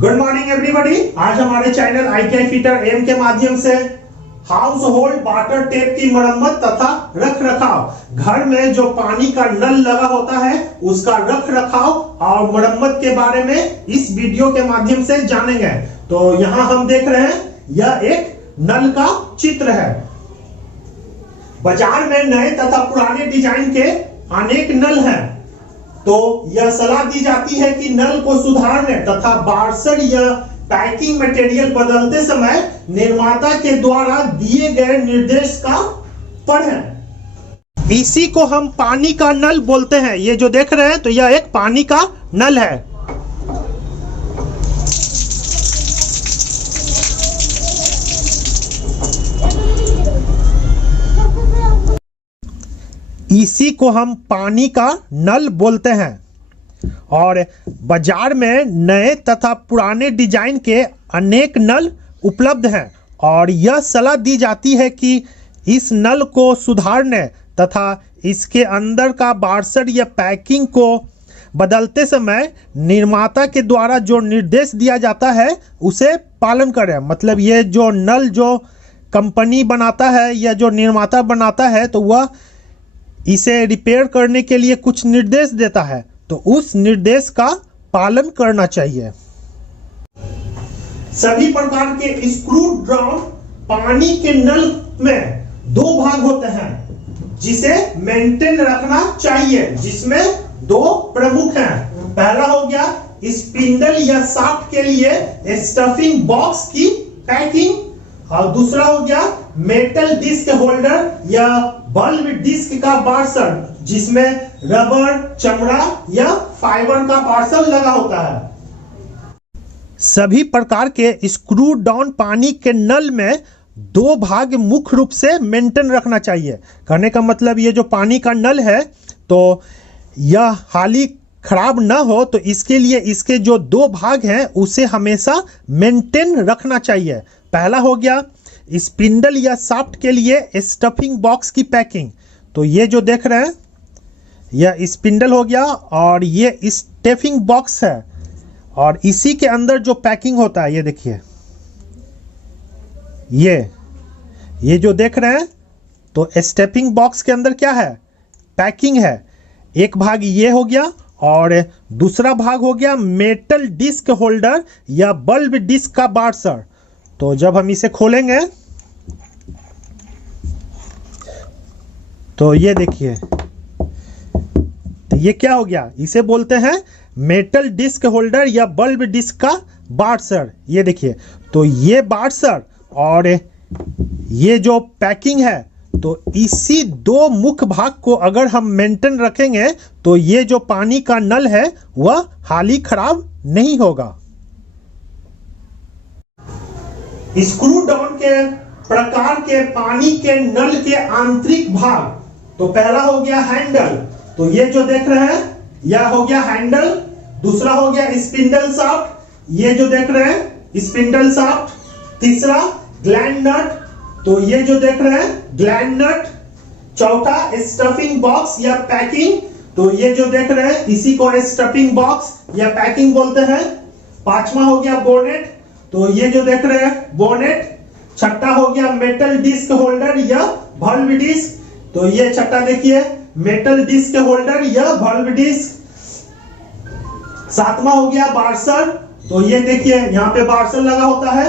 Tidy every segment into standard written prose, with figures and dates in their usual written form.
Good morning everybody. आज हमारे channel ITI fitter M के माध्यम से हाउस होल्ड वाटर टैप की मरम्मत तथा रख रखाव, घर में जो पानी का नल लगा होता है उसका रख रखाव और मरम्मत के बारे में इस वीडियो के माध्यम से जानेंगे। तो यहाँ हम देख रहे हैं यह एक नल का चित्र है। बाजार में नए तथा पुराने डिजाइन के अनेक नल हैं, तो यह सलाह दी जाती है कि नल को सुधारने तथा बार्सर या पैकिंग मटेरियल बदलते समय निर्माता के द्वारा दिए गए निर्देश का पढ़ें। इसी को हम पानी का नल बोलते हैं। ये जो देख रहे हैं तो यह एक पानी का नल है। इसी को हम पानी का नल बोलते हैं और बाजार में नए तथा पुराने डिजाइन के अनेक नल उपलब्ध हैं और यह सलाह दी जाती है कि इस नल को सुधारने तथा इसके अंदर का बार्सर या पैकिंग को बदलते समय निर्माता के द्वारा जो निर्देश दिया जाता है उसे पालन करें। मतलब ये जो नल जो कंपनी बनाता है या जो निर्माता बनाता है तो वह इसे रिपेयर करने के लिए कुछ निर्देश देता है, तो उस निर्देश का पालन करना चाहिए। सभी प्रकार के स्क्रू ड्राउन पानी के नल में दो भाग होते हैं जिसे मेंटेन रखना चाहिए, जिसमें दो प्रमुख हैं। पहला हो गया स्पिंडल या शाफ्ट के लिए स्टफिंग बॉक्स की पैकिंग और दूसरा हो गया मेटल डिस्क होल्डर या बल्ब डिस्क का बार्सर, जिसमें रबर, चमड़ा या फाइबर का बार्सर लगा होता है। सभी प्रकार के स्क्रू डाउन पानी के नल में दो भाग मुख्य रूप से मेंटेन रखना चाहिए। कहने का मतलब ये जो पानी का नल है तो यह हाली खराब ना हो, तो इसके लिए इसके जो दो भाग हैं उसे हमेशा मेंटेन रखना चाहिए। पहला हो गया स्पिंडल या शाफ्ट के लिए स्टफिंग बॉक्स की पैकिंग। तो ये जो देख रहे हैं यह स्पिंडल हो गया और ये स्टफिंग बॉक्स है और इसी के अंदर जो पैकिंग होता है ये देखिए, ये जो देख रहे हैं तो स्टफिंग बॉक्स के अंदर क्या है, पैकिंग है। एक भाग ये हो गया और दूसरा भाग हो गया मेटल डिस्क होल्डर या बल्ब डिस्क का बार्सर। तो जब हम इसे खोलेंगे तो ये देखिए, तो ये क्या हो गया, इसे बोलते हैं मेटल डिस्क होल्डर या बल्ब डिस्क का बार्सर। ये देखिए, तो ये बार्सर और ये जो पैकिंग है, तो इसी दो मुख्य भाग को अगर हम मेंटेन रखेंगे तो ये जो पानी का नल है वह हाली खराब नहीं होगा। स्क्रू डाउन के प्रकार के पानी के नल के आंतरिक भाग, तो पहला हो गया हैंडल। तो ये जो देख रहे हैं यह हो गया हैंडल। दूसरा हो गया स्पिंडल शाफ्ट, ये जो देख रहे हैं स्पिंडल शाफ्ट। तीसरा ग्लैंड नट, तो ये जो देख रहे हैं ग्लैंड नट। चौथा स्टफिंग बॉक्स या पैकिंग, तो ये जो देख रहे हैं इसी को स्टफिंग बॉक्स या पैकिंग बोलते हैं। पांचवा हो गया बोनेट, तो ये जो देख रहे हैं बोनेट। छठा हो गया मेटल डिस्क होल्डर या बल्ब डिस्क, तो ये छठा देखिए मेटल डिस्क होल्डर या बल्ब डिस्क। सातवां हो गया बार्सर, तो ये देखिए यहाँ पे बार्सर लगा होता है।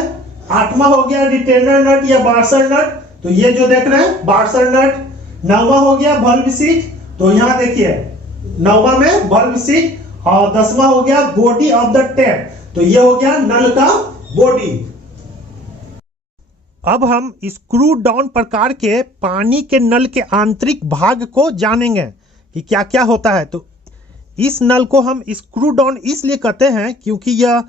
आठवां हो गया रिटेनर नट या बार्सर नट, तो ये जो देख रहे हैं बार्सर नट। नौवां हो गया बल्ब सीट, तो यहाँ देखिए नौवां में बल्ब सीट। और 10वां हो गया बॉडी ऑफ द टैप, तो ये हो गया नल का बॉडी। अब हम स्क्रू डाउन प्रकार के पानी के नल के आंतरिक भाग को जानेंगे कि क्या क्या होता है। तो इस नल को हम स्क्रू डाउन इसलिए कहते हैं क्योंकि यह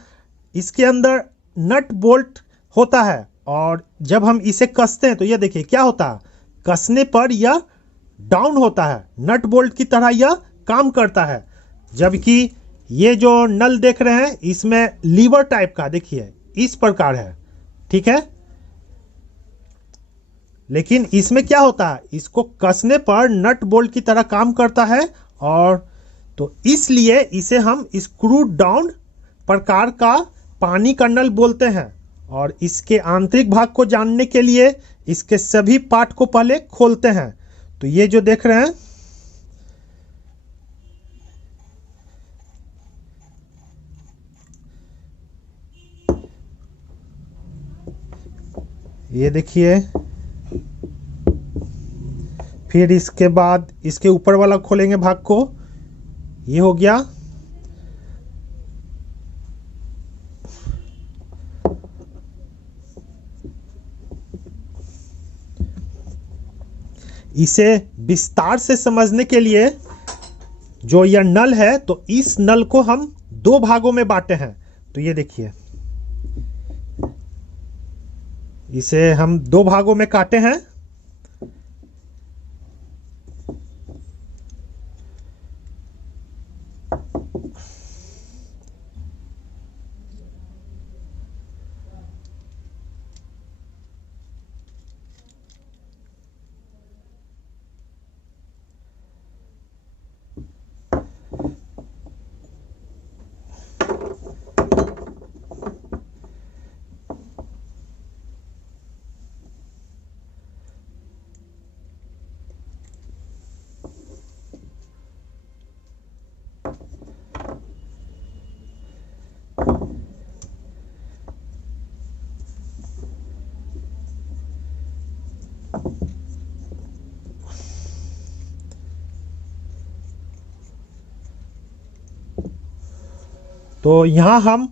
इसके अंदर नट बोल्ट होता है और जब हम इसे कसते हैं तो यह देखिए क्या होता है, कसने पर यह डाउन होता है, नट बोल्ट की तरह यह काम करता है। जबकि ये जो नल देख रहे हैं इसमें लीवर टाइप का देखिए इस प्रकार है, ठीक है। लेकिन इसमें क्या होता है, इसको कसने पर नट बोल्ट की तरह काम करता है और तो इसलिए इसे हम स्क्रू डाउन प्रकार का पानी का नल बोलते हैं। और इसके आंतरिक भाग को जानने के लिए इसके सभी पार्ट को पहले खोलते हैं। तो ये जो देख रहे हैं, ये देखिए, फिर इसके बाद इसके ऊपर वाला खोलेंगे भाग को, ये हो गया। इसे विस्तार से समझने के लिए जो यह नल है, तो इस नल को हम दो भागों में बांटे हैं। तो ये देखिए, इसे हम दो भागों में काटे हैं। तो यहां हम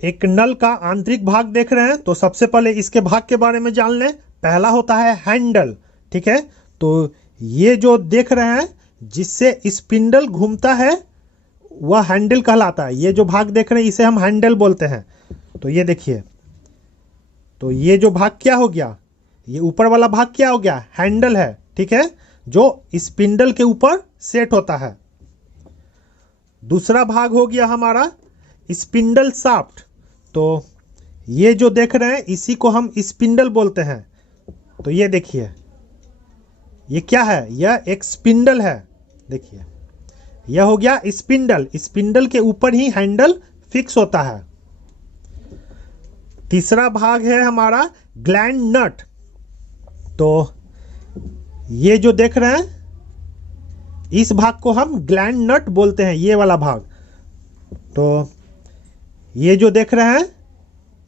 एक नल का आंतरिक भाग देख रहे हैं। तो सबसे पहले इसके भाग के बारे में जान लें। पहला होता है हैंडल, ठीक है। तो ये जो देख रहे हैं जिससे स्पिंडल घूमता है वह हैंडल कहलाता है। ये जो भाग देख रहे हैं इसे हम हैंडल बोलते हैं। तो ये देखिए, तो ये जो भाग क्या हो गया, ये ऊपर वाला भाग क्या हो गया, हैंडल है, ठीक है, जो स्पिंडल के ऊपर सेट होता है। दूसरा भाग हो गया हमारा स्पिंडल शाफ्ट। तो ये जो देख रहे हैं इसी को हम स्पिंडल बोलते हैं। तो ये देखिए, ये क्या है, यह एक स्पिंडल है। देखिए, यह हो गया स्पिंडल। स्पिंडल के ऊपर ही हैंडल फिक्स होता है। तीसरा भाग है हमारा ग्लैंड नट। तो ये जो देख रहे हैं इस भाग को हम ग्लैंड नट बोलते हैं, ये वाला भाग। तो ये जो देख रहे हैं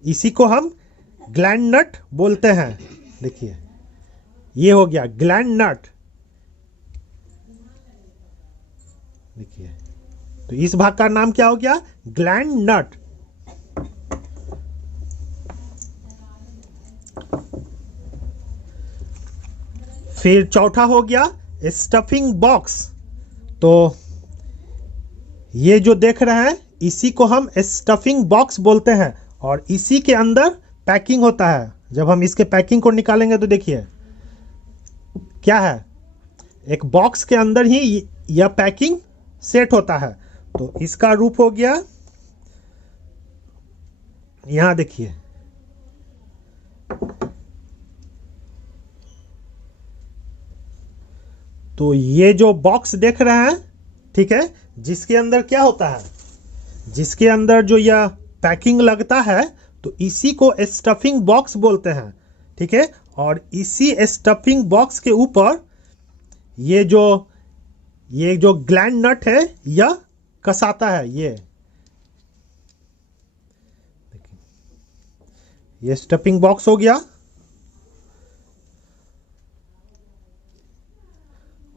इसी को हम ग्लैंड नट बोलते हैं। देखिए, ये हो गया ग्लैंड नट। देखिए, तो इस भाग का नाम क्या हो गया, ग्लैंड नट। फिर चौथा हो गया स्टफिंग बॉक्स। तो ये जो देख रहे हैं इसी को हम स्टफिंग बॉक्स बोलते हैं। और इसी के अंदर पैकिंग होता है। जब हम इसके पैकिंग को निकालेंगे तो देखिए क्या है, एक बॉक्स के अंदर ही यह पैकिंग सेट होता है। तो इसका रूप हो गया, यहां देखिए, तो ये जो बॉक्स देख रहे हैं, ठीक है, जिसके अंदर क्या होता है, जिसके अंदर जो यह पैकिंग लगता है, तो इसी को स्टफिंग बॉक्स बोलते हैं, ठीक है। और इसी स्टफिंग बॉक्स के ऊपर ये जो ग्लैंड नट है यह कसाता है। ये स्टफिंग बॉक्स हो गया।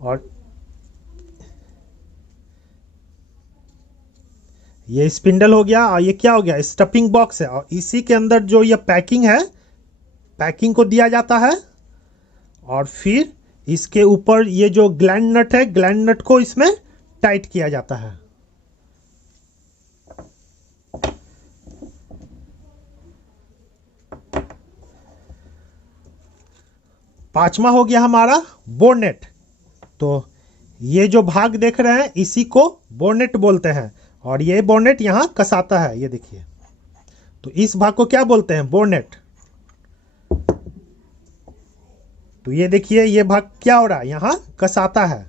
और ये स्पिंडल हो गया। और ये क्या हो गया, स्टफिंग बॉक्स है। और इसी के अंदर जो ये पैकिंग है, पैकिंग को दिया जाता है। और फिर इसके ऊपर ये जो ग्लैंड नट है, ग्लैंड नट को इसमें टाइट किया जाता है। पांचवा हो गया हमारा बोनेट। तो ये जो भाग देख रहे हैं इसी को बोनेट बोलते हैं। और ये बोनेट यहां कसाता है, ये देखिए। तो इस भाग को क्या बोलते हैं, बोनेट। तो ये देखिए, ये भाग क्या हो रहा है, यहां कसाता है।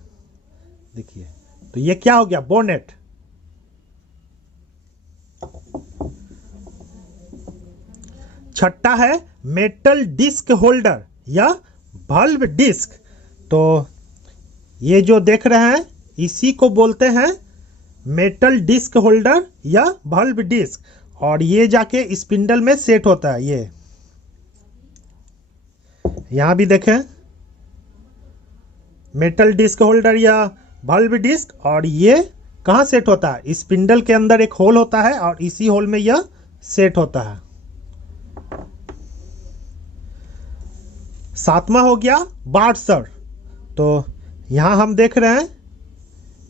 देखिए, तो ये क्या हो गया, बोनेट। छठा है मेटल डिस्क होल्डर या बल्ब डिस्क। तो ये जो देख रहे हैं इसी को बोलते हैं मेटल डिस्क होल्डर या बल्ब डिस्क, और ये जाके स्पिंडल में सेट होता है। ये यहां भी देखें मेटल डिस्क होल्डर या बल्ब डिस्क, और ये कहां सेट होता है? स्पिंडल के अंदर एक होल होता है और इसी होल में यह सेट होता है। सातवां हो गया बार्सर। तो यहां हम देख रहे हैं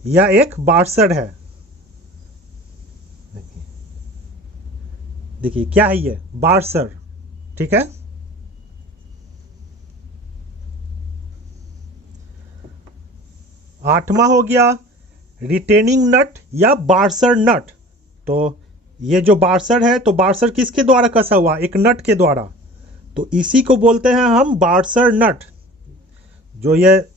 यह एक बार्सर है। देखिए क्या है ये बार्सर, ठीक है। आठवां हो गया रिटेनिंग नट या बार्सर नट। तो ये जो बार्सर है, तो बार्सर किसके द्वारा कसा हुआ? एक नट के द्वारा। तो इसी को बोलते हैं हम बार्सर नट। जो ये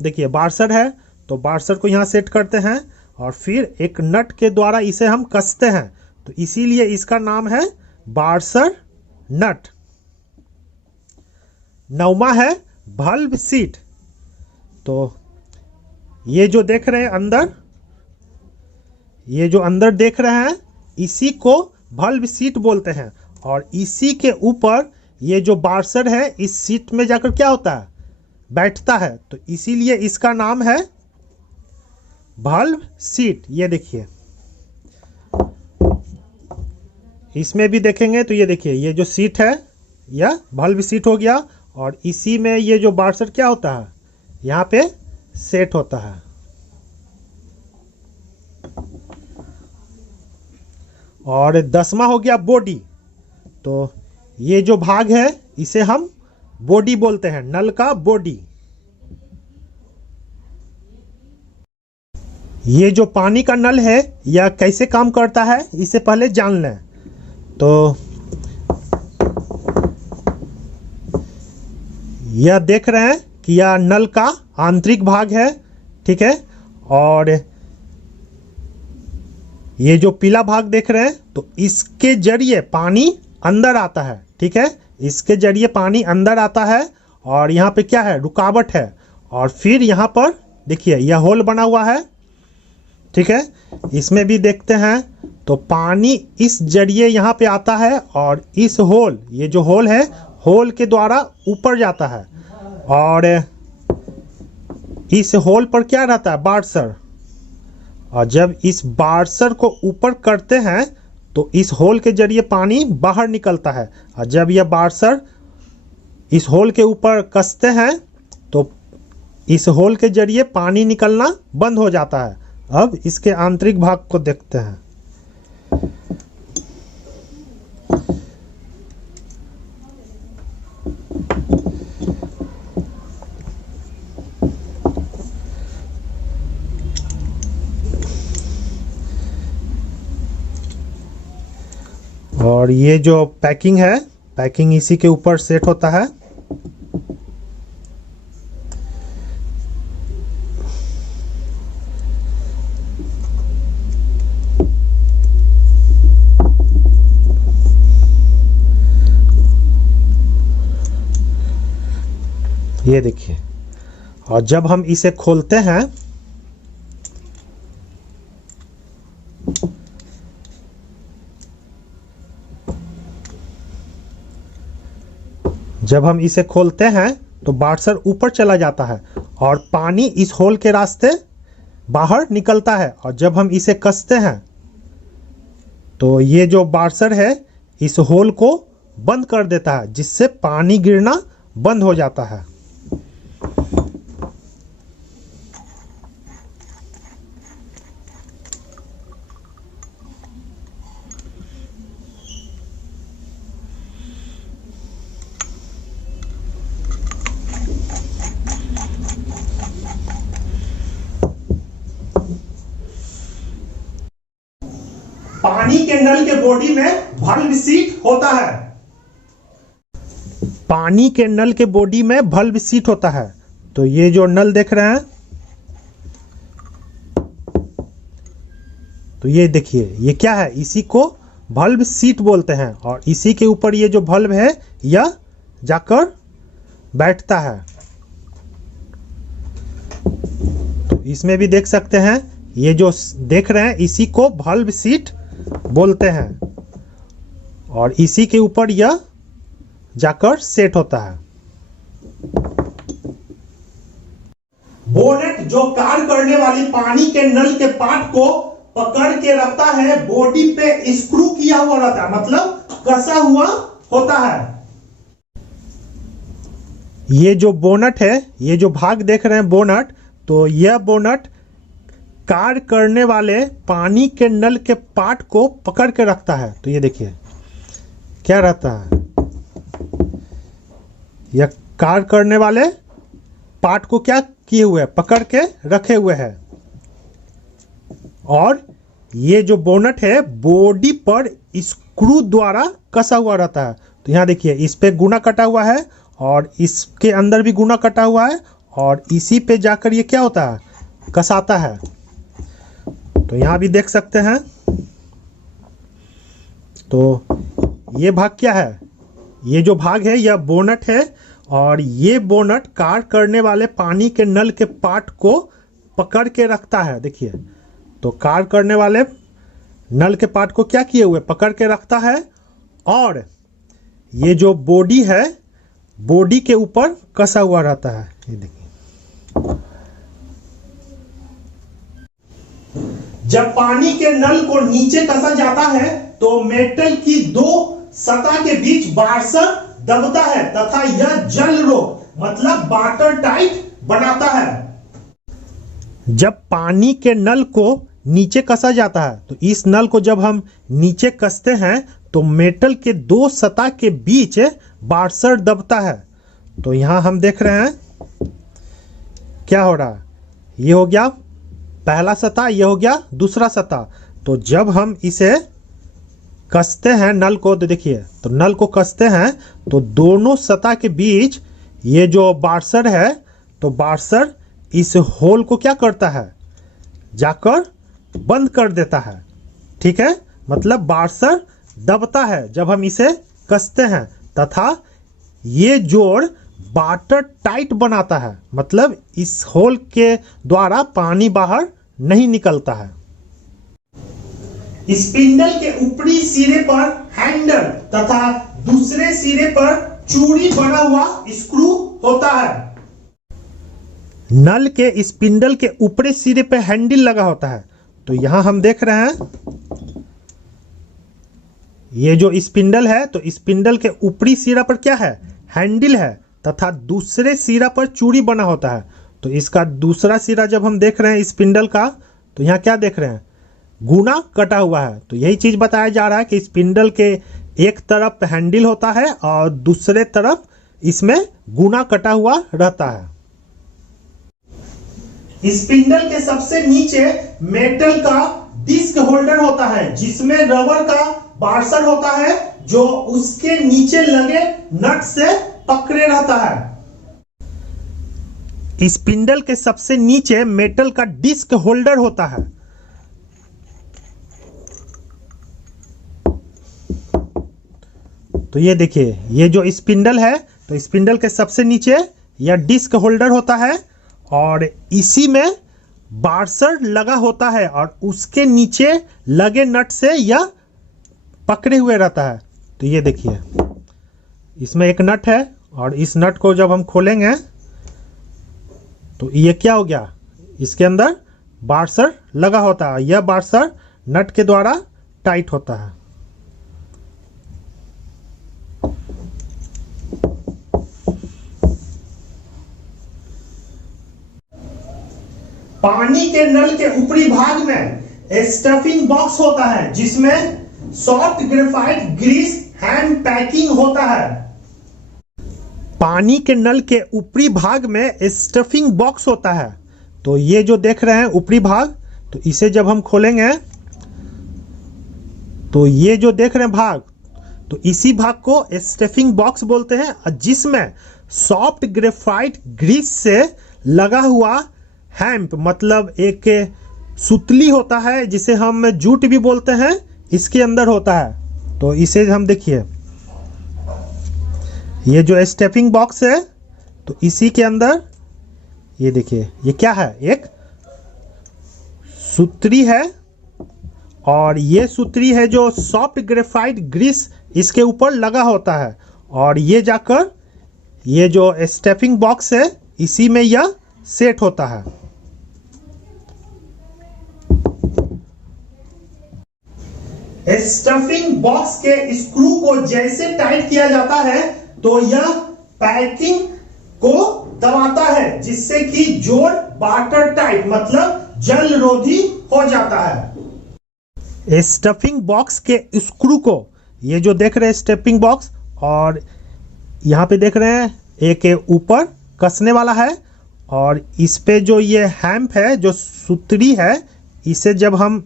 देखिए बार्सर है, तो बार्सर को यहाँ सेट करते हैं और फिर एक नट के द्वारा इसे हम कसते हैं, तो इसीलिए इसका नाम है बार्सर नट। नौवां है बल्ब सीट। तो ये जो देख रहे हैं अंदर, ये जो अंदर देख रहे हैं इसी को बल्ब सीट बोलते हैं, और इसी के ऊपर ये जो बार्सर है इस सीट में जाकर क्या होता है? बैठता है, तो इसीलिए इसका नाम है बल्ब सीट। ये देखिए इसमें भी देखेंगे तो ये देखिए ये जो सीट है यह बल्ब सीट हो गया, और इसी में ये जो बार्सर क्या होता है? यहाँ पे सेट होता है। और 10वां हो गया बॉडी। तो ये जो भाग है इसे हम बॉडी बोलते हैं, नल का बॉडी। ये जो पानी का नल है यह कैसे काम करता है इसे पहले जान लें। तो यह देख रहे हैं कि यह नल का आंतरिक भाग है, ठीक है। और ये जो पीला भाग देख रहे हैं, तो इसके जरिए पानी अंदर आता है, ठीक है। इसके जरिए पानी अंदर आता है, और यहाँ पे क्या है? रुकावट है। और फिर यहाँ पर देखिए यह होल बना हुआ है, ठीक है। इसमें भी देखते हैं तो पानी इस जरिए यहाँ पे आता है, और इस होल, ये जो होल है, होल के द्वारा ऊपर जाता है, और इस होल पर क्या रहता है? बार्सर। और जब इस बार्सर को ऊपर करते हैं तो इस होल के जरिए पानी बाहर निकलता है, और जब यह बार्सर इस होल के ऊपर कसते हैं तो इस होल के जरिए पानी निकलना बंद हो जाता है। अब इसके आंतरिक भाग को देखते हैं। और ये जो पैकिंग है, पैकिंग इसी के ऊपर सेट होता है। ये देखिए, और जब हम इसे खोलते हैं तो बार्सर ऊपर चला जाता है और पानी इस होल के रास्ते बाहर निकलता है, और जब हम इसे कसते हैं तो ये जो बार्सर है इस होल को बंद कर देता है, जिससे पानी गिरना बंद हो जाता है। पानी के नल के बॉडी में बल्ब सीट होता है। पानी के नल के बॉडी में बल्ब सीट होता है। तो ये जो नल देख रहे हैं, तो ये देखिए ये क्या है? इसी को वल्व सीट बोलते हैं, और इसी के ऊपर ये जो वल्व है यह जाकर बैठता है। तो इसमें भी देख सकते हैं, ये जो देख रहे हैं इसी को वल्व सीट बोलते हैं, और इसी के ऊपर यह जाकर सेट होता है। बोनेट जो कार करने वाली पानी के नल के पार्ट को पकड़ के रखता है, बॉडी पे स्क्रू किया हुआ रहता है, मतलब कसा हुआ होता है। ये जो बोनट है, ये जो भाग देख रहे हैं बोनट, तो यह बोनट कार करने वाले पानी के नल के पार्ट को पकड़ के रखता है। तो ये देखिए क्या रहता है, यह कार करने वाले पार्ट को क्या किए हुए हैं, पकड़ के रखे हुए हैं। और ये जो बोनट है बॉडी पर स्क्रू द्वारा कसा हुआ रहता है। तो यहाँ देखिए इस पे गुना कटा हुआ है और इसके अंदर भी गुना कटा हुआ है, और इसी पे जाकर ये क्या होता है, कसाता है। तो यहाँ भी देख सकते हैं। तो ये भाग क्या है, ये जो भाग है यह बोनट है, और ये बोनट कार करने वाले पानी के नल के पार्ट को पकड़ के रखता है। देखिए, तो कार करने वाले नल के पार्ट को क्या किए हुए, पकड़ के रखता है, और ये जो बॉडी है बॉडी के ऊपर कसा हुआ रहता है। ये देखिए, जब पानी के नल को नीचे कसा जाता है तो मेटल की दो सतह के बीच वार्सर दबता है तथा यह जल रोक मतलब वाटर टाइट बनाता है। जब पानी के नल को नीचे कसा जाता है तो इस नल को जब हम नीचे कसते हैं तो मेटल के दो सतह के बीच वार्सर दबता है। तो यहां हम देख रहे हैं क्या हो रहा है, ये हो गया पहला सतह, ये हो गया दूसरा सतह। तो जब हम इसे कसते हैं नल को, तो देखिए, तो नल को कसते हैं तो दोनों सतह के बीच ये जो वार्सर है, तो वार्सर इस होल को क्या करता है, जाकर बंद कर देता है। ठीक है, मतलब वार्सर दबता है जब हम इसे कसते हैं, तथा ये जोड़ वाटर टाइट बनाता है, मतलब इस होल के द्वारा पानी बाहर नहीं निकलता है। स्पिंडल के ऊपरी सिरे पर हैंडल तथा दूसरे सिरे पर चूड़ी बना हुआ स्क्रू होता है। नल के स्पिंडल के ऊपरी सिरे पर हैंडल लगा होता है। तो यहां हम देख रहे हैं ये जो स्पिंडल है, तो स्पिंडल के ऊपरी सिरा पर क्या है, हैंडल है, तथा दूसरे सिरा पर चूड़ी बना होता है। तो इसका दूसरा सिरा जब हम देख रहे हैं स्पिंडल का, तो यहाँ क्या देख रहे हैं, गुना कटा हुआ है। तो यही चीज बताया जा रहा है कि स्पिंडल के एक तरफ हैंडल होता है और दूसरे तरफ इसमें गुना कटा हुआ रहता है। स्पिंडल के सबसे नीचे मेटल का डिस्क होल्डर होता है जिसमें रबर का वार्सर होता है जो उसके नीचे लगे नट से पकड़े रहता है। स्पिंडल के सबसे नीचे मेटल का डिस्क होल्डर होता है। तो ये देखिए, ये जो स्पिंडल है, तो स्पिंडल के सबसे नीचे यह डिस्क होल्डर होता है और इसी में वार्सर लगा होता है और उसके नीचे लगे नट से यह पकड़े हुए रहता है। तो ये देखिए, इसमें एक नट है और इस नट को जब हम खोलेंगे तो ये क्या हो गया, इसके अंदर वार्सर लगा होता है। यह वार्सर नट के द्वारा टाइट होता है। पानी के नल के ऊपरी भाग में स्टफिंग बॉक्स होता है जिसमें soft graphite grease hand packing होता है। पानी के नल के ऊपरी भाग में स्टफिंग बॉक्स होता है। तो ये जो देख रहे हैं ऊपरी भाग, तो इसे जब हम खोलेंगे तो ये जो देख रहे हैं भाग, तो इसी भाग को स्टफिंग बॉक्स बोलते हैं जिसमें सॉफ्ट ग्रेफाइट ग्रीस से लगा हुआ हैम्प मतलब एक सुतली होता है जिसे हम जूट भी बोलते हैं, इसके अंदर होता है। तो इसे हम देखिए, ये जो स्टेपिंग बॉक्स है तो इसी के अंदर ये देखिए, ये क्या है, एक सुतरी है, और ये सुतरी है जो सॉफ्ट ग्रेफाइट ग्रीस इसके ऊपर लगा होता है, और ये जाकर ये जो स्टेपिंग बॉक्स है इसी में यह सेट होता है। स्टफिंग बॉक्स के स्क्रू को जैसे टाइट किया जाता है तो यह पैकिंग को दबाता है, जिससे कि जोड़ वाटर टाइट मतलब जल रोधी हो जाता है। स्टफिंग बॉक्स के स्क्रू को, ये जो देख रहे हैं स्टफिंग बॉक्स, और यहाँ पे देख रहे हैं एक ऊपर कसने वाला है, और इस पे जो ये हैम्प है, जो सुतरी है, इसे जब हम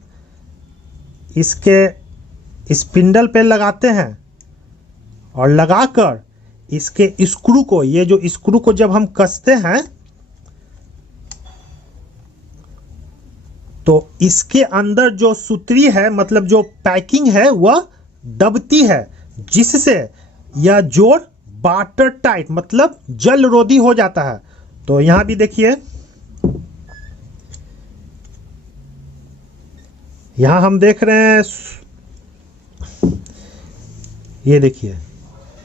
इसके स्पिंडल पे लगाते हैं और लगाकर इसके स्क्रू को, ये जो स्क्रू को जब हम कसते हैं तो इसके अंदर जो सुतरी है मतलब जो पैकिंग है वह दबती है, जिससे यह जोड़ वाटर टाइट मतलब जल रोधी हो जाता है। तो यहां भी देखिए, यहां हम देख रहे हैं, ये देखिए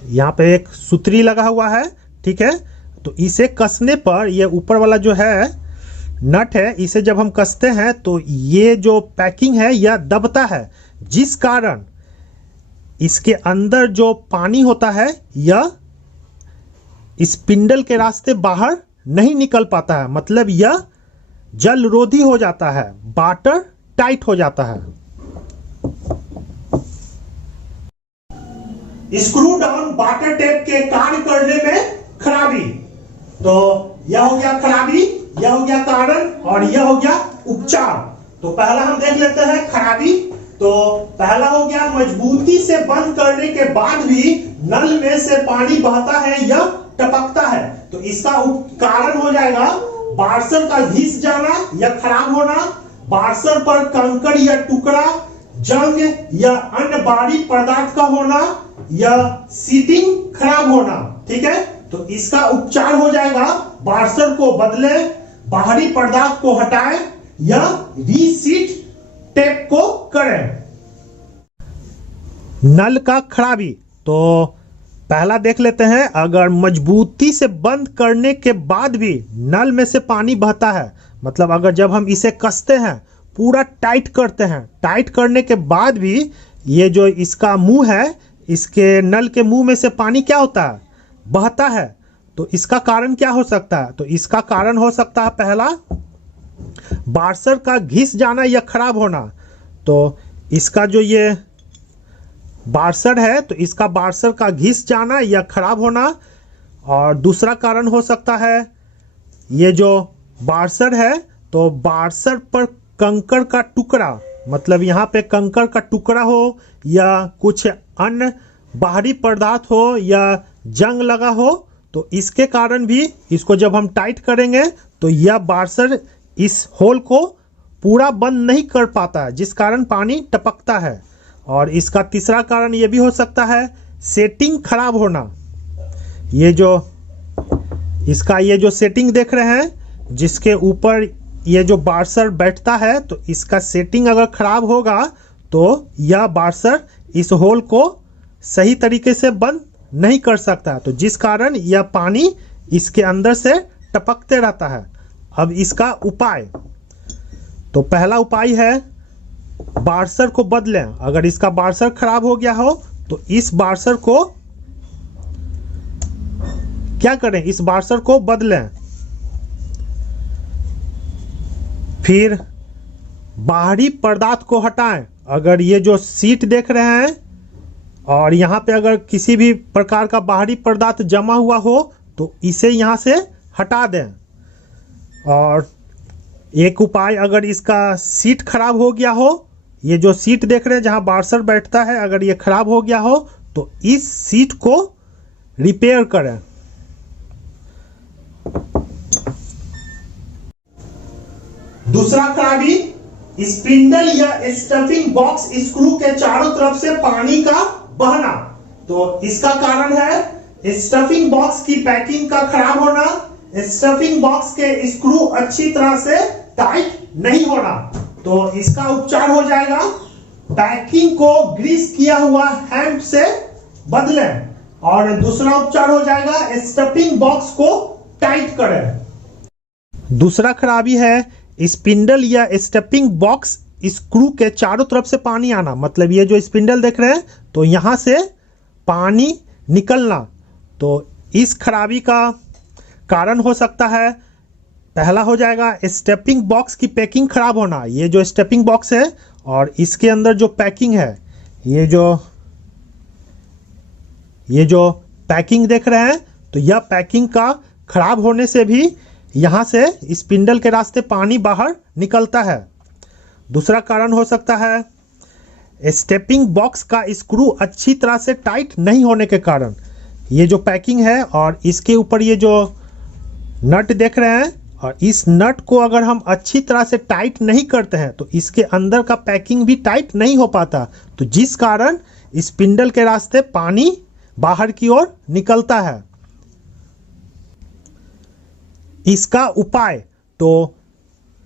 यहाँ पे एक सुतरी लगा हुआ है, ठीक है। तो इसे कसने पर ये ऊपर वाला जो है नट है, इसे जब हम कसते हैं तो ये जो पैकिंग है यह दबता है, जिस कारण इसके अंदर जो पानी होता है यह स्पिंडल के रास्ते बाहर नहीं निकल पाता है, मतलब यह जल रोधी हो जाता है, वाटर टाइट हो जाता है। स्क्रू डाउन वाटर टेप के कार्य करने में खराबी। तो यह हो गया खराबी, यह हो गया कारण, और यह हो गया उपचार। तो पहला हम देख लेते हैं खराबी। तो पहला हो गया, मजबूती से बंद करने के बाद भी नल में से पानी बहता है या टपकता है। तो इसका कारण हो जाएगा बार्सर का घिस जाना या खराब होना, बार्सर पर कंकड़ या टुकड़ा, जंग या अन्य बारीक पदार्थ का होना, या सीटिंग खराब होना, ठीक है। तो इसका उपचार हो जाएगा, बार्सर को बदले, बाहरी पदार्थ को हटाएं या रीसीट टेप को करें। नल का खराबी, तो पहला देख लेते हैं, अगर मजबूती से बंद करने के बाद भी नल में से पानी बहता है, मतलब अगर जब हम इसे कसते हैं, पूरा टाइट करते हैं, टाइट करने के बाद भी ये जो इसका मुंह है, इसके नल के मुंह में से पानी क्या होता है, बहता है। तो इसका कारण क्या हो सकता है? तो इसका कारण हो सकता है पहला, बार्सर का घिस जाना या खराब होना। तो इसका जो ये बार्सर है, तो इसका बार्सर का घिस जाना या खराब होना। और दूसरा कारण हो सकता है, ये जो बार्सर है, तो बार्सर पर कंकड़ का टुकड़ा, मतलब यहाँ पे कंकड़ का टुकड़ा हो या कुछ अन्य बाहरी पदार्थ हो या जंग लगा हो, तो इसके कारण भी इसको जब हम टाइट करेंगे तो यह बार्सर इस होल को पूरा बंद नहीं कर पाता है, जिस कारण पानी टपकता है। और इसका तीसरा कारण ये भी हो सकता है, सेटिंग खराब होना। ये जो इसका ये जो सेटिंग देख रहे हैं, जिसके ऊपर ये जो बार्सर बैठता है, तो इसका सेटिंग अगर खराब होगा तो यह बार्सर इस होल को सही तरीके से बंद नहीं कर सकता, तो जिस कारण यह पानी इसके अंदर से टपकते रहता है। अब इसका उपाय, तो पहला उपाय है बार्सर को बदलें। अगर इसका बार्सर खराब हो गया हो तो इस बार्सर को क्या करें, इस बार्सर को बदलें। फिर बाहरी पदार्थ को हटाएं। अगर ये जो सीट देख रहे हैं और यहाँ पे अगर किसी भी प्रकार का बाहरी पदार्थ जमा हुआ हो तो इसे यहाँ से हटा दें। और एक उपाय, अगर इसका सीट खराब हो गया हो, ये जो सीट देख रहे हैं जहाँ बार्सर बैठता है, अगर ये खराब हो गया हो तो इस सीट को रिपेयर करें। दूसरा खराबी, स्पिंडल या स्टफिंग बॉक्स स्क्रू के चारों तरफ से पानी का बहना। तो इसका कारण है स्टफिंग बॉक्स की पैकिंग का खराब होना, स्टफिंग बॉक्स के स्क्रू अच्छी तरह से टाइट नहीं होना। तो इसका उपचार हो जाएगा पैकिंग को ग्रीस किया हुआ हैंड से बदलें, और दूसरा उपचार हो जाएगा स्टफिंग बॉक्स को टाइट करें। दूसरा खराबी है स्पिंडल या स्टफिंग बॉक्स स्क्रू के चारों तरफ से पानी आना, मतलब ये जो स्पिंडल देख रहे हैं तो यहां से पानी निकलना। तो इस खराबी का कारण हो सकता है, पहला हो जाएगा स्टफिंग बॉक्स की पैकिंग खराब होना। ये जो स्टफिंग बॉक्स है और इसके अंदर जो पैकिंग है, ये पैकिंग देख रहे हैं, तो यह पैकिंग का खराब होने से भी यहां से स्पिंडल के रास्ते पानी बाहर निकलता है। दूसरा कारण हो सकता है स्टेपिंग बॉक्स का स्क्रू अच्छी तरह से टाइट नहीं होने के कारण। ये जो पैकिंग है और इसके ऊपर ये जो नट देख रहे हैं, और इस नट को अगर हम अच्छी तरह से टाइट नहीं करते हैं तो इसके अंदर का पैकिंग भी टाइट नहीं हो पाता, तो जिस कारण स्पिंडल के रास्ते पानी बाहर की ओर निकलता है। इसका उपाय, तो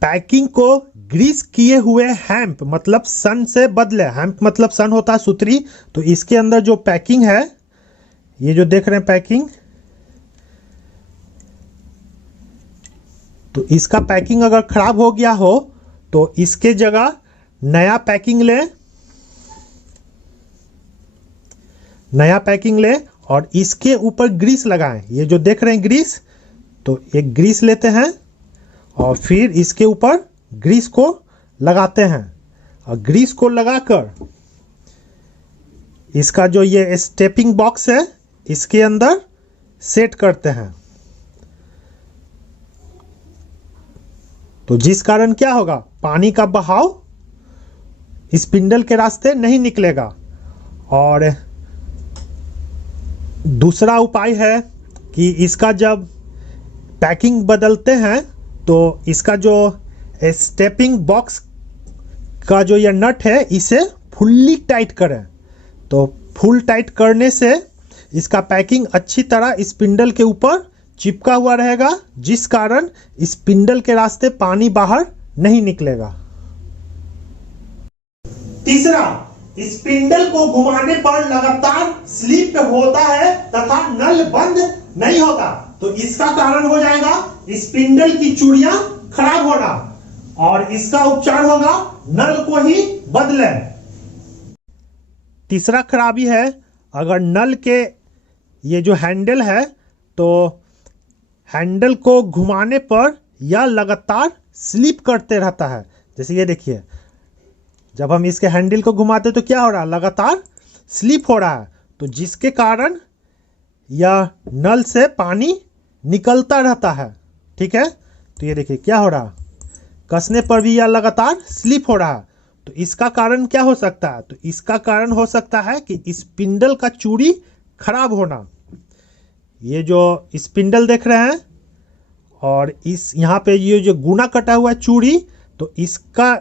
पैकिंग को ग्रीस किए हुए हैम्प मतलब सन से बदले। हैम्प मतलब सन होता है सुतरी, तो इसके अंदर जो पैकिंग है, ये जो देख रहे हैं पैकिंग, तो इसका पैकिंग अगर खराब हो गया हो तो इसके जगह नया पैकिंग ले और इसके ऊपर ग्रीस लगाएं। ये जो देख रहे हैं ग्रीस, तो एक ग्रीस लेते हैं और फिर इसके ऊपर ग्रीस को लगाते हैं, और ग्रीस को लगाकर इसका जो ये स्टेपिंग बॉक्स है इसके अंदर सेट करते हैं। तो जिस कारण क्या होगा, पानी का बहाव स्पिंडल के रास्ते नहीं निकलेगा। और दूसरा उपाय है कि इसका जब पैकिंग बदलते हैं तो इसका जो स्टेपिंग बॉक्स का जो ये नट है इसे फुल्ली टाइट करें। तो फुल टाइट करने से इसका पैकिंग अच्छी तरह स्पिंडल के ऊपर चिपका हुआ रहेगा, जिस कारण स्पिंडल के रास्ते पानी बाहर नहीं निकलेगा। तीसरा, स्पिंडल को घुमाने पर लगातार स्लिप होता है तथा नल बंद नहीं होता, तो इसका कारण हो जाएगा स्पिंडल की चूड़ियां खराब होना, और इसका उपचार होगा नल को ही बदलें। तीसरा खराबी है, अगर नल के ये जो हैंडल है तो हैंडल को घुमाने पर यह लगातार स्लिप करते रहता है। जैसे ये देखिए, जब हम इसके हैंडल को घुमाते तो क्या हो रहा है, लगातार स्लिप हो रहा है, तो जिसके कारण यह नल से पानी निकलता रहता है। ठीक है, तो ये देखिए क्या हो रहा है, कसने पर भी यह लगातार स्लिप हो रहा है। तो इसका कारण क्या हो सकता है, तो इसका कारण हो सकता है कि स्पिंडल का चूड़ी खराब होना। ये जो स्पिंडल देख रहे हैं और इस यहाँ पे ये जो गुना कटा हुआ चूड़ी, तो इसका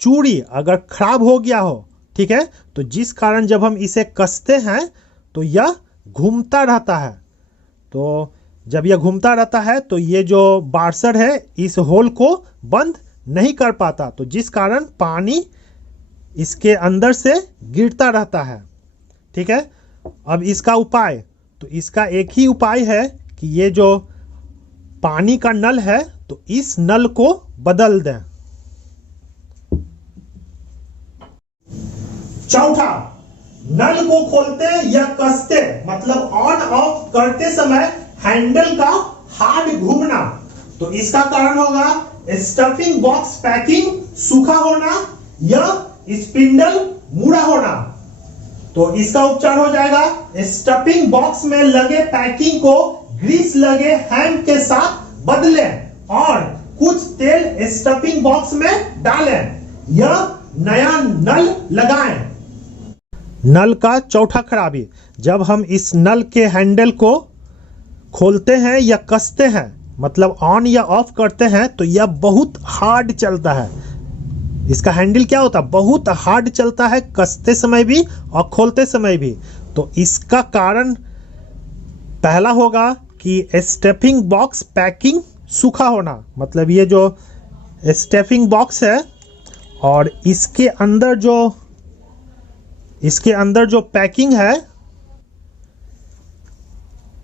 चूड़ी अगर खराब हो गया हो, ठीक है, तो जिस कारण जब हम इसे कसते हैं तो यह घूमता रहता है। तो जब यह घूमता रहता है तो ये जो बार्सर है इस होल को बंद नहीं कर पाता, तो जिस कारण पानी इसके अंदर से गिरता रहता है। ठीक है, अब इसका उपाय, तो इसका एक ही उपाय है कि ये जो पानी का नल है तो इस नल को बदल दें। चौथा, नल को खोलते या कसते मतलब ऑन ऑफ करते समय हैंडल का हार्ड घूमना, तो इसका कारण होगा स्टफिंग बॉक्स पैकिंग सूखा होना या स्पिंडल मुड़ा होना। तो इसका उपचार हो जाएगा स्टफिंग बॉक्स में लगे पैकिंग को ग्रीस लगे हैंड के साथ बदलें और कुछ तेल स्टफिंग बॉक्स में डालें या नया नल लगाएं। नल का चौथा खराबी, जब हम इस नल के हैंडल को खोलते हैं या कसते हैं मतलब ऑन या ऑफ करते हैं तो यह बहुत हार्ड चलता है। इसका हैंडल क्या होता है, बहुत हार्ड चलता है, कसते समय भी और खोलते समय भी। तो इसका कारण पहला होगा कि स्टेपिंग बॉक्स पैकिंग सूखा होना, मतलब ये जो स्टेपिंग बॉक्स है और इसके अंदर जो पैकिंग है,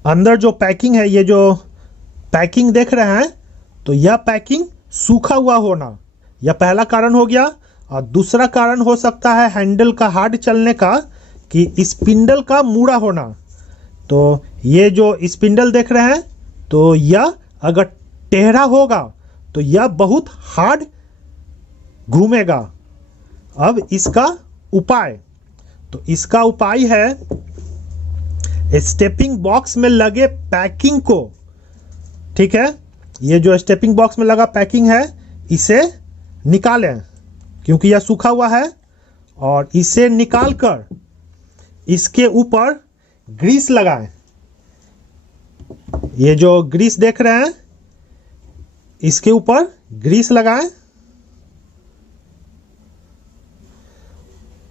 अंदर जो पैकिंग है, ये जो पैकिंग देख रहे हैं, तो यह पैकिंग सूखा हुआ होना, यह पहला कारण हो गया। और दूसरा कारण हो सकता है हैंडल का हार्ड चलने का कि स्पिंडल का मुड़ा होना। तो ये जो स्पिंडल देख रहे हैं, तो यह अगर टेढ़ा होगा तो यह बहुत हार्ड घूमेगा। अब इसका उपाय, तो इसका उपाय है स्टेपिंग बॉक्स में लगे पैकिंग को, ठीक है, ये जो स्टेपिंग बॉक्स में लगा पैकिंग है इसे निकालें, क्योंकि यह सूखा हुआ है, और इसे निकालकर इसके ऊपर ग्रीस लगाएं। ये जो ग्रीस देख रहे हैं, इसके ऊपर ग्रीस लगाएं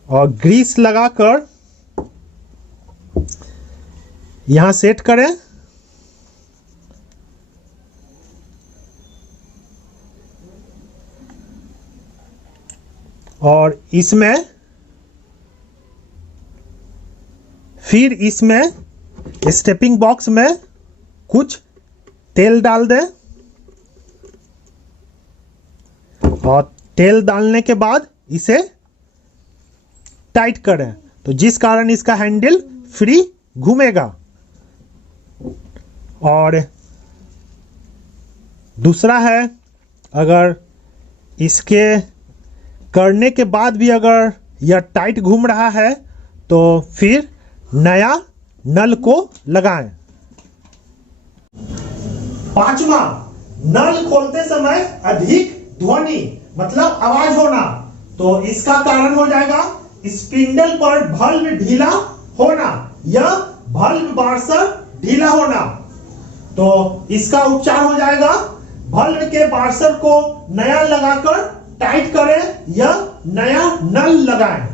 और ग्रीस लगाकर यहां सेट करें। और इसमें फिर स्टेपिंग बॉक्स में कुछ तेल डाल दें, और तेल डालने के बाद इसे टाइट करें, तो जिस कारण इसका हैंडल फ्री घूमेगा। और दूसरा है, अगर इसके करने के बाद भी अगर यह टाइट घूम रहा है तो फिर नया नल को लगाएं। पांचवा, नल खोलते समय अधिक ध्वनि मतलब आवाज होना, तो इसका कारण हो जाएगा स्पिंडल पर बल्ब ढीला होना या बल्ब बार्सर ढीला होना। तो इसका उपचार हो जाएगा बल्ब के बार्सर को नया लगाकर टाइट करें या नया नल लगाएं।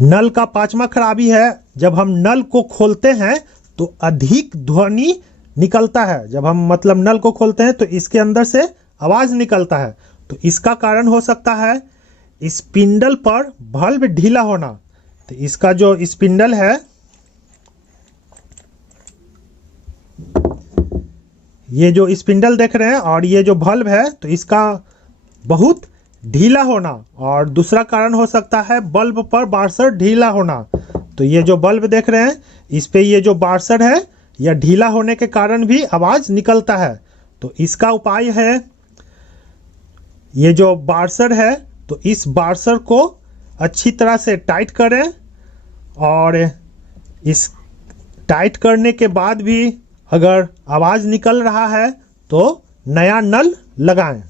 नल का पांचवा खराबी है, जब हम नल को खोलते हैं तो अधिक ध्वनि निकलता है। जब हम मतलब नल को खोलते हैं तो इसके अंदर से आवाज निकलता है, तो इसका कारण हो सकता है स्पिंडल पर बल्ब ढीला होना। तो इसका जो स्पिंडल है, ये जो स्पिंडल देख रहे हैं और ये जो बल्ब है, तो इसका बहुत ढीला होना। और दूसरा कारण हो सकता है बल्ब पर बार्सर ढीला होना। तो ये जो बल्ब देख रहे हैं, इस पे ये जो बार्सर है, यह ढीला होने के कारण भी आवाज निकलता है। तो इसका उपाय है, ये जो बार्सर है, तो इस बार्सर को अच्छी तरह से टाइट करें, और इस टाइट करने के बाद भी अगर आवाज निकल रहा है तो नया नल लगाएं।